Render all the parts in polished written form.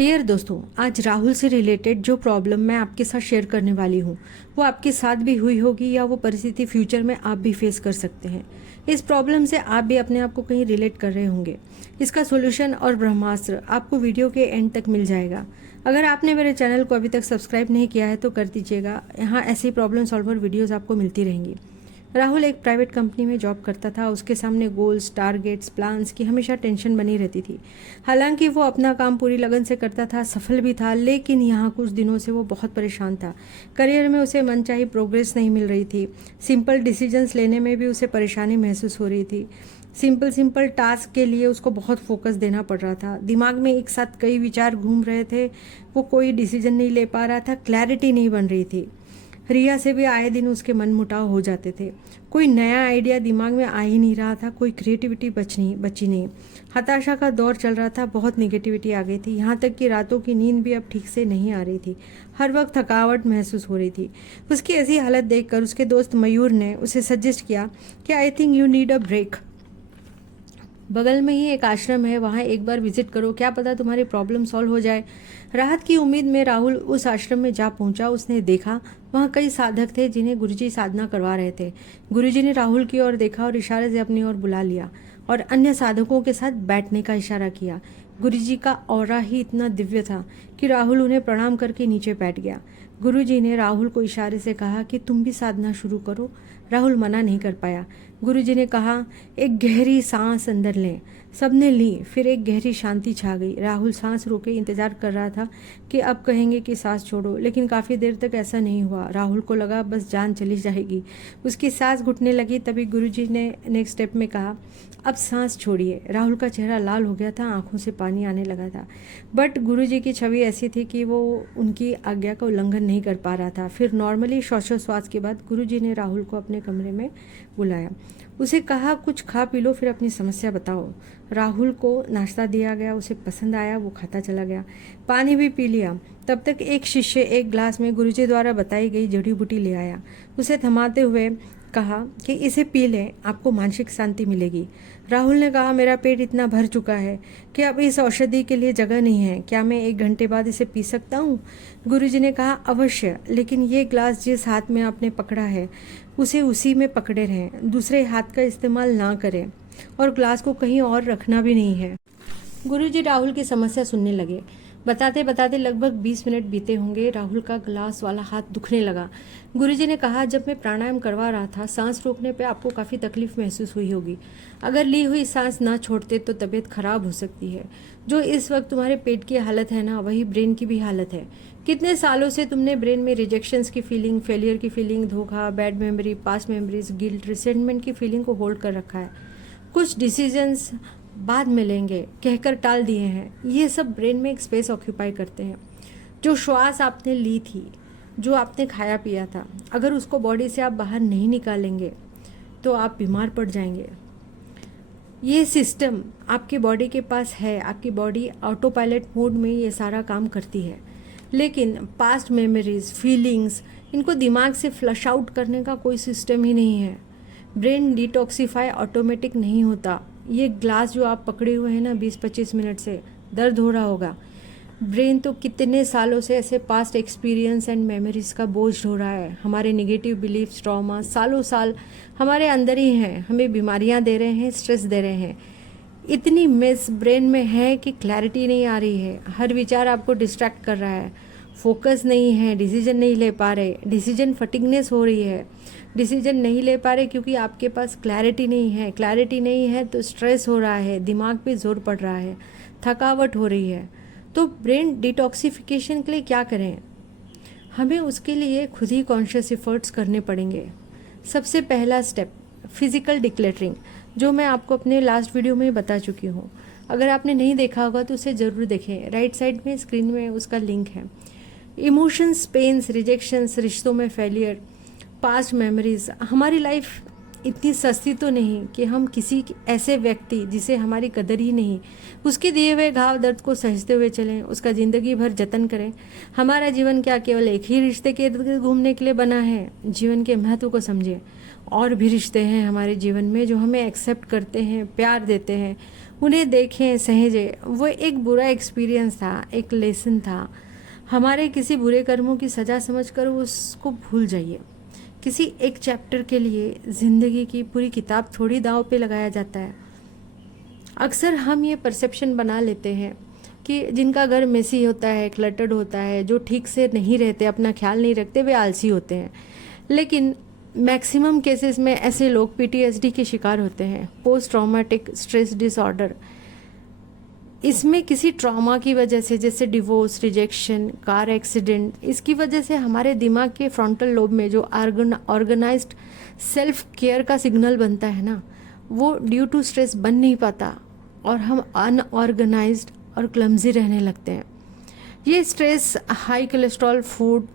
Dear दोस्तों, आज राहुल से रिलेटेड जो प्रॉब्लम मैं आपके साथ शेयर करने वाली हूँ वो आपके साथ भी हुई होगी या वो परिस्थिति फ्यूचर में आप भी फेस कर सकते हैं। इस प्रॉब्लम से आप भी अपने आप को कहीं रिलेट कर रहे होंगे। इसका सॉल्यूशन और ब्रह्मास्त्र आपको वीडियो के एंड तक मिल जाएगा। अगर आपने मेरे चैनल को अभी तक सब्सक्राइब नहीं किया है तो कर दीजिएगा। यहाँ ऐसी प्रॉब्लम सॉल्वर वीडियोज़ आपको मिलती रहेंगी। राहुल एक प्राइवेट कंपनी में जॉब करता था। उसके सामने गोल्स, टारगेट्स, प्लान्स की हमेशा टेंशन बनी रहती थी। हालांकि वो अपना काम पूरी लगन से करता था, सफल भी था, लेकिन यहाँ कुछ दिनों से वो बहुत परेशान था। करियर में उसे मनचाही प्रोग्रेस नहीं मिल रही थी। सिंपल डिसीजंस लेने में भी उसे परेशानी महसूस हो रही थी। सिंपल टास्क के लिए उसको बहुत फोकस देना पड़ रहा था। दिमाग में एक साथ कई विचार घूम रहे थे। वो कोई डिसीजन नहीं ले पा रहा था, क्लैरिटी नहीं बन रही थी। रिया से भी आए दिन उसके मन मुटाव हो जाते थे। कोई नया आइडिया दिमाग में आ ही नहीं रहा था, कोई क्रिएटिविटी बची नहीं। हताशा का दौर चल रहा था, बहुत निगेटिविटी आ गई थी। यहाँ तक कि रातों की नींद भी अब ठीक से नहीं आ रही थी। हर वक्त थकावट महसूस हो रही थी। उसकी ऐसी हालत देखकर उसके दोस्त मयूर ने उसे सजेस्ट किया कि I think you need a break. बगल में ही एक आश्रम है, वहाँ एक बार विजिट करो, क्या पता तुम्हारी प्रॉब्लम सॉल्व हो जाए। राहत की उम्मीद में राहुल उस आश्रम में जा पहुंचा। उसने देखा वहाँ कई साधक थे जिन्हें गुरुजी साधना करवा रहे थे। गुरुजी ने राहुल की ओर देखा और इशारे से अपनी ओर बुला लिया और अन्य साधकों के साथ बैठने का इशारा किया। गुरुजी का ऑरा ही इतना दिव्य था कि राहुल उन्हें प्रणाम करके नीचे बैठ गया। गुरुजी ने राहुल को इशारे से कहा कि तुम भी साधना शुरू करो। राहुल मना नहीं कर पाया। गुरुजी ने कहा, एक गहरी सांस अंदर लें। सबने ली, फिर एक गहरी शांति छा गई। राहुल सांस रोके इंतजार कर रहा था कि अब कहेंगे कि सांस छोड़ो, लेकिन काफ़ी देर तक ऐसा नहीं हुआ। राहुल को लगा बस जान चली जाएगी। उसकी सांस घुटने लगी। तभी गुरुजी ने नेक्स्ट स्टेप में कहा, अब सांस छोड़िए। राहुल का चेहरा लाल हो गया था, आंखों से पानी आने लगा था। बट गुरुजी की छवि ऐसी थी कि वो उनकी आज्ञा का उल्लंघन नहीं कर पा रहा था। फिर नॉर्मली श्वासोच्छ्वास के बाद गुरुजी ने राहुल को अपने कमरे में बुलाया। उसे कहा, कुछ खा पी लो, फिर अपनी समस्या बताओ। राहुल को नाश्ता दिया गया, उसे पसंद आया, वो खाता चला गया। पानी भी पी लिया। तब तक एक शिष्य एक ग्लास में गुरुजी द्वारा बताई गई जड़ी बूटी ले आया। उसे थमाते हुए कहा कि इसे पी लें, आपको मानसिक शांति मिलेगी। राहुल ने कहा, मेरा पेट इतना भर चुका है कि अब इस औषधि के लिए जगह नहीं है। क्या मैं 1 घंटे बाद इसे पी सकता हूँ? गुरुजी ने कहा, अवश्य, लेकिन ये ग्लास जिस हाथ में आपने पकड़ा है उसे उसी में पकड़े रहें। दूसरे हाथ का इस्तेमाल ना करें और ग्लास को कहीं और रखना भी नहीं है। गुरुजी राहुल की समस्या सुनने लगे। बताते बताते लगभग 20 मिनट बीते होंगे। राहुल का ग्लास वाला हाथ दुखने लगा। गुरुजी ने कहा, जब मैं प्राणायाम करवा रहा था, सांस रोकने पे आपको काफ़ी तकलीफ महसूस हुई होगी। अगर ली हुई सांस ना छोड़ते तो तबीयत खराब हो सकती है। जो इस वक्त तुम्हारे पेट की हालत है ना, वही ब्रेन की भी हालत है। कितने सालों से तुमने ब्रेन में रिजेक्शंस की फीलिंग, फेलियर की फीलिंग, धोखा, bad memory, past memories, guilt, resentment की फीलिंग को होल्ड कर रखा है। कुछ डिसीजंस बाद में लेंगे कहकर टाल दिए हैं। ये सब ब्रेन में एक स्पेस ऑक्यूपाई करते हैं। जो श्वास आपने ली थी, जो आपने खाया पिया था, अगर उसको बॉडी से आप बाहर नहीं निकालेंगे तो आप बीमार पड़ जाएंगे। ये सिस्टम आपकी बॉडी के पास है। आपकी बॉडी ऑटो पायलट मोड में ये सारा काम करती है। लेकिन पास्ट मेमोरीज, फीलिंग्स, इनको दिमाग से फ्लश आउट करने का कोई सिस्टम ही नहीं है। ब्रेन डिटॉक्सीफाई ऑटोमेटिक नहीं होता। ये ग्लास जो आप पकड़े हुए हैं ना 20-25 मिनट से, दर्द हो रहा होगा। ब्रेन तो कितने सालों से ऐसे पास्ट एक्सपीरियंस एंड मेमोरीज का बोझ ढो रहा है। हमारे नेगेटिव बिलीफ्स, ट्रॉमा सालों साल हमारे अंदर ही हैं, हमें बीमारियां दे रहे हैं, स्ट्रेस दे रहे हैं। इतनी मेस ब्रेन में है कि क्लैरिटी नहीं आ रही है। हर विचार आपको डिस्ट्रैक्ट कर रहा है, फोकस नहीं है, डिसीजन नहीं ले पा रहे, डिसीजन फटिगनेस हो रही है। डिसीजन नहीं ले पा रहे क्योंकि आपके पास क्लैरिटी नहीं है। क्लैरिटी नहीं है तो स्ट्रेस हो रहा है, दिमाग पे जोर पड़ रहा है, थकावट हो रही है। तो ब्रेन डिटॉक्सिफिकेशन के लिए क्या करें? हमें उसके लिए खुद ही कॉन्शियस एफर्ट्स करने पड़ेंगे। सबसे पहला स्टेप फिजिकल डिक्लेटरिंग, जो मैं आपको अपने लास्ट वीडियो में बता चुकी हूँ। अगर आपने नहीं देखा होगा तो उसे ज़रूर देखें। राइट साइड में स्क्रीन में उसका लिंक है। इमोशंस, पेन्स, रिजेक्शंस, रिश्तों में फेलियर, पास्ट मेमोरीज। हमारी लाइफ इतनी सस्ती तो नहीं कि हम किसी ऐसे व्यक्ति जिसे हमारी कदर ही नहीं, उसके दिए हुए घाव दर्द को सहजते हुए चलें, उसका ज़िंदगी भर जतन करें। हमारा जीवन क्या केवल एक ही रिश्ते के इर्द गिर्द घूमने के लिए बना है? जीवन के महत्व को समझें और भी रिश्ते हैं हमारे जीवन में जो हमें एक्सेप्ट करते हैं, प्यार देते हैं, उन्हें देखें, सहेजें। वो एक बुरा एक्सपीरियंस था, एक लेसन था। हमारे किसी बुरे कर्मों की सज़ा समझकर उसको भूल जाइए। किसी एक चैप्टर के लिए ज़िंदगी की पूरी किताब थोड़ी दांव पे लगाया जाता है। अक्सर हम ये परसेप्शन बना लेते हैं कि जिनका घर मेसी होता है, क्लटर्ड होता है, जो ठीक से नहीं रहते, अपना ख्याल नहीं रखते, वे आलसी होते हैं। लेकिन मैक्सिमम केसेस में ऐसे लोग पीटीएसडी के शिकार होते हैं, पोस्ट ट्रॉमेटिक स्ट्रेस डिसऑर्डर। इसमें किसी ट्रॉमा की वजह से, जैसे डिवोर्स, रिजेक्शन, कार एक्सीडेंट, इसकी वजह से हमारे दिमाग के फ्रंटल लोब में जो ऑर्गेनाइज्ड सेल्फ केयर का सिग्नल बनता है ना, वो ड्यू टू स्ट्रेस बन नहीं पाता और हम अनऑर्गेनाइज्ड और क्लमजी रहने लगते हैं। ये stress high cholesterol food,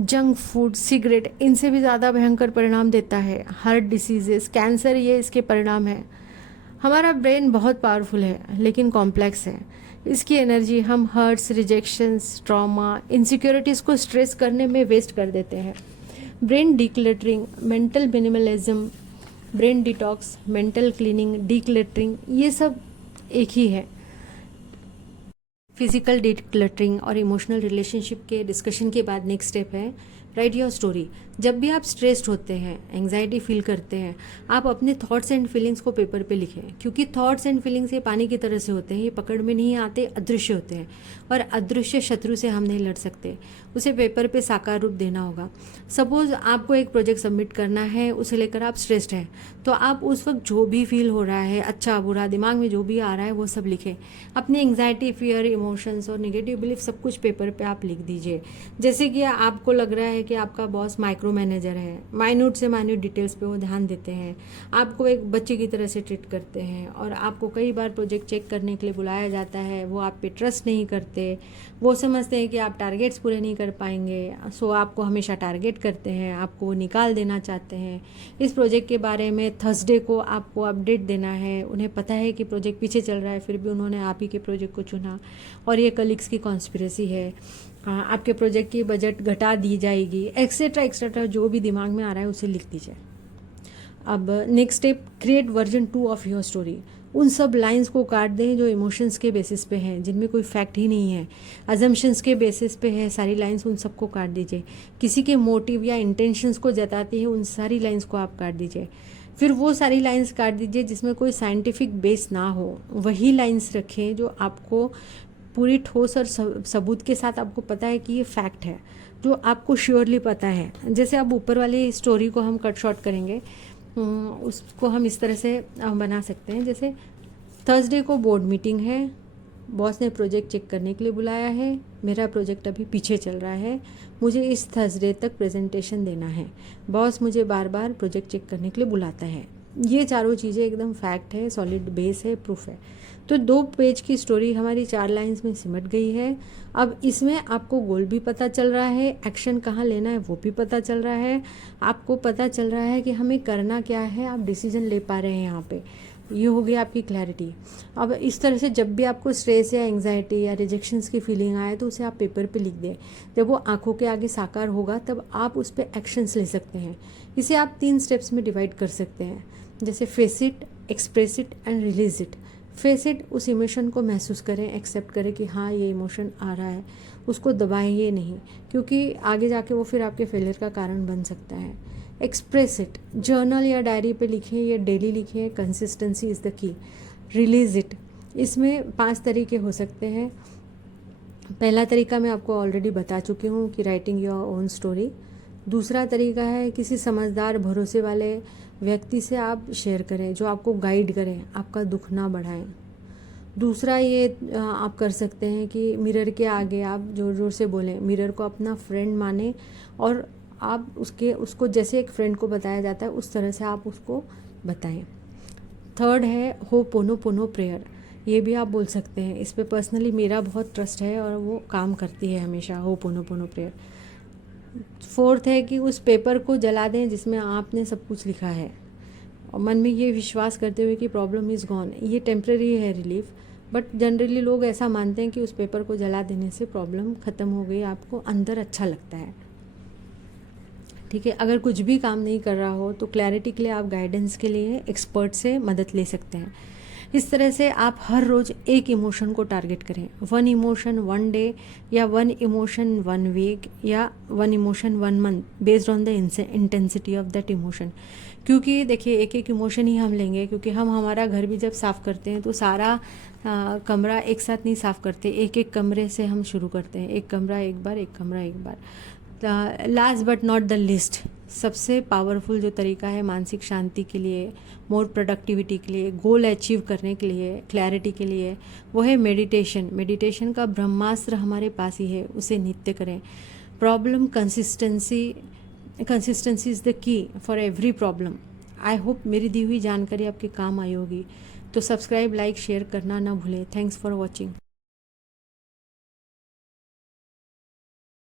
junk food, cigarette, इनसे भी ज़्यादा भयंकर परिणाम देता है। हार्ट डिसीजेस, कैंसर, ये इसके परिणाम है। हमारा ब्रेन बहुत पावरफुल है लेकिन कॉम्प्लेक्स है। इसकी एनर्जी हम हर्ट्स, रिजेक्शंस, ट्रॉमा, इनसिक्योरिटीज़ को स्ट्रेस करने में वेस्ट कर देते हैं। Brain decluttering, mental minimalism, brain detox, mental cleaning, decluttering, ये सब एक ही है। फिजिकल डिक्लटरिंग और इमोशनल रिलेशनशिप के डिस्कशन के बाद नेक्स्ट स्टेप है राइट योर स्टोरी। जब भी आप स्ट्रेस्ड होते हैं, एंग्जाइटी फील करते हैं, आप अपने थॉट्स एंड फीलिंग्स को पेपर पे लिखें, क्योंकि थॉट्स एंड फीलिंग्स ये पानी की तरह से होते हैं, ये पकड़ में नहीं आते, अदृश्य होते हैं और अदृश्य शत्रु से हम नहीं लड़ सकते। उसे पेपर पे साकार रूप देना होगा। सपोज आपको एक प्रोजेक्ट सबमिट करना है, उसे लेकर आप स्ट्रेस्ड हैं, तो आप उस वक्त जो भी फील हो रहा है, अच्छा बुरा, दिमाग में जो भी आ रहा है वो सब लिखें। अपनी एंग्जाइटी, फियर, इमोशंस और नेगेटिव बिलीफ सब कुछ पेपर पे आप लिख दीजिए। जैसे कि आपको लग रहा है कि आपका बॉस माइक्रो मैनेजर है, माइन्यूट से माइन्यूट डिटेल्स पे वो ध्यान देते हैं, आपको एक बच्चे की तरह से ट्रीट करते हैं और आपको कई बार प्रोजेक्ट चेक करने के लिए बुलाया जाता है, वो आप पे ट्रस्ट नहीं करते, वो समझते हैं कि आप टारगेट्स पूरे नहीं कर पाएंगे, सो आपको हमेशा टारगेट करते हैं, आपको वो निकाल देना चाहते हैं। इस प्रोजेक्ट के बारे में थर्सडे को आपको अपडेट देना है। उन्हें पता है कि प्रोजेक्ट पीछे चल रहा है, फिर भी उन्होंने आप ही के प्रोजेक्ट को चुना और ये कलीग्स की कॉन्स्पिरेसी है। आपके प्रोजेक्ट की बजट घटा दी जाएगी, एक्सेट्रा एक्सेट्रा, जो भी दिमाग में आ रहा है उसे लिख दीजिए। अब next step, create version 2 of your story. उन सब लाइंस को काट दें जो इमोशंस के बेसिस पे हैं, जिनमें कोई फैक्ट ही नहीं है, अजम्पशंस के बेसिस पे है सारी लाइंस, उन सबको काट दीजिए। किसी के मोटिव या इंटेंशंस को जताती है उन सारी लाइंस को आप काट दीजिए। फिर वो सारी लाइंस काट दीजिए जिसमें कोई साइंटिफिक बेस ना हो, वही लाइंस रखें जो आपको पूरी ठोस और सबूत के साथ आपको पता है कि ये फैक्ट है, जो आपको श्योरली पता है। जैसे अब ऊपर वाली स्टोरी को हम कट शॉर्ट करेंगे, उसको हम इस तरह से बना सकते हैं। जैसे थर्सडे को बोर्ड मीटिंग है, बॉस ने प्रोजेक्ट चेक करने के लिए बुलाया है, मेरा प्रोजेक्ट अभी पीछे चल रहा है, मुझे इस थर्सडे तक प्रेजेंटेशन देना है, बॉस मुझे बार बार प्रोजेक्ट चेक करने के लिए बुलाता है। ये चारों चीज़ें एकदम फैक्ट है, सॉलिड बेस है, प्रूफ है। तो 2 पेज की स्टोरी हमारी 4 लाइंस में सिमट गई है। अब इसमें आपको गोल भी पता चल रहा है, एक्शन कहाँ लेना है वो भी पता चल रहा है, आपको पता चल रहा है कि हमें करना क्या है, आप डिसीजन ले पा रहे हैं यहाँ पे। ये हो गई आपकी क्लैरिटी। अब इस तरह से जब भी आपको स्ट्रेस या एंग्जाइटी या रिजेक्शंस की फीलिंग आए तो उसे आप पेपर पे लिख दें। जब वो आंखों के आगे साकार होगा तब आप उस पर एक्शंस ले सकते हैं। इसे आप 3 स्टेप्स में डिवाइड कर सकते हैं, जैसे face it, express it and release it. Face it, उस इमोशन को महसूस करें, एक्सेप्ट करें कि हाँ ये इमोशन आ रहा है, उसको दबाएंगे नहीं, क्योंकि आगे जाके वो फिर आपके फेलियर का कारण बन सकता है। एक्सप्रेस इट, जर्नल या डायरी पे लिखें या डेली लिखें, consistency is the key. Release it, इसमें 5 तरीके हो सकते हैं। पहला तरीका मैं आपको ऑलरेडी बता चुकी हूँ कि राइटिंग योर ओन स्टोरी। दूसरा तरीका है किसी समझदार भरोसे वाले व्यक्ति से आप शेयर करें जो आपको गाइड करें, आपका दुख ना बढ़ाएं। दूसरा ये आप कर सकते हैं कि मिरर के आगे आप जोर जोर से बोलें, मिरर को अपना फ्रेंड माने और आप उसको जैसे एक फ्रेंड को बताया जाता है उस तरह से आप उसको बताएं। थर्ड है हो पोनो पोनो प्रेयर, ये भी आप बोल सकते हैं। इस पे पर्सनली मेरा बहुत ट्रस्ट है और वो काम करती है हमेशा, हो पोनो पोनो प्रेयर। फोर्थ है कि उस पेपर को जला दें जिसमें आपने सब कुछ लिखा है और मन में ये विश्वास करते हुए कि प्रॉब्लम इज़ गॉन। ये टेम्प्रेरी है रिलीफ, बट जनरली लोग ऐसा मानते हैं कि उस पेपर को जला देने से प्रॉब्लम ख़त्म हो गई, आपको अंदर अच्छा लगता है। ठीक है। अगर कुछ भी काम नहीं कर रहा हो तो क्लैरिटी के लिए आप गाइडेंस के लिए एक्सपर्ट से मदद ले सकते हैं। इस तरह से आप हर रोज़ एक इमोशन को टारगेट करें, 1 इमोशन 1 डे या 1 इमोशन 1 वीक या 1 emotion 1 month, based on the intensity of that emotion. क्योंकि देखिए एक एक इमोशन ही हम लेंगे, क्योंकि हम हमारा घर भी जब साफ़ करते हैं तो सारा कमरा एक साथ नहीं साफ़ करते, एक एक कमरे से हम शुरू करते हैं, एक कमरा एक बार, एक कमरा एक बार। Last but not the list, सबसे पावरफुल जो तरीका है मानसिक शांति के लिए, मोर प्रोडक्टिविटी के लिए, गोल अचीव करने के लिए, क्लैरिटी के लिए, वो है मेडिटेशन। मेडिटेशन का ब्रह्मास्त्र हमारे पास ही है, उसे नित्य करें। Problem consistency is the key for every problem. I hope मेरी दी हुई जानकारी आपके काम आई होगी। तो सब्सक्राइब, लाइक, शेयर करना ना भूलें। Thanks for watching.